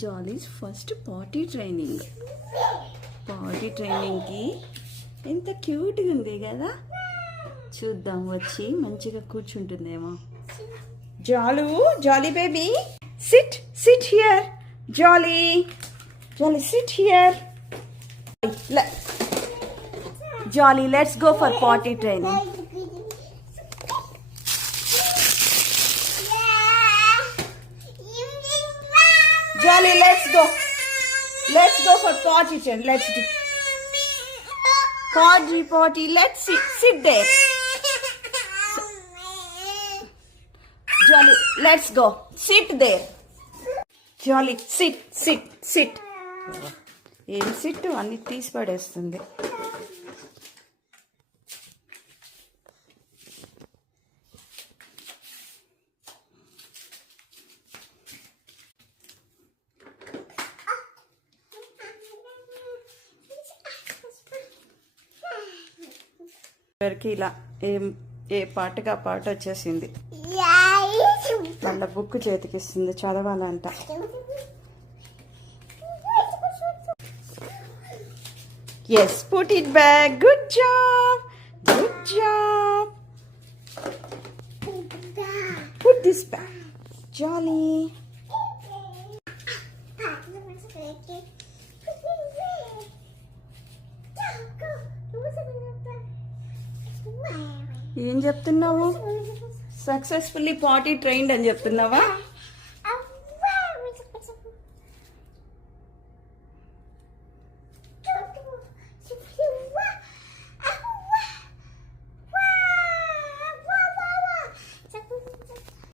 జాలీస్ ఫస్ట్ పాటీ ట్రైనింగ్. పాటీ ట్రైనింగ్కి ఎంత క్యూట్గా ఉంది కదా. చూద్దాం, వచ్చి మంచిగా కూర్చుంటుందేమో. Jolly baby, sit here. Jolly sit here. Jolly, let's go for potty training. Jolly, let's go for potty train. Let's do potty. Let's sit there. Jolly, let's go. Sit there. Jolly, sit. ఏం సిట్ అన్ని తీసి పడేస్తుంది. ఎవరికి ఇలా ఏ పాటగా పాట వచ్చేసింది. వాళ్ళ బుక్ చేతికిస్తుంది, చదవాలంట. Yes, put it back. Good job. Put this back. Jolly. ఏం చెప్తున్నావు? సక్సెస్ఫుల్లీ పాటీ ట్రైన్డ్ అని చెప్తున్నావా?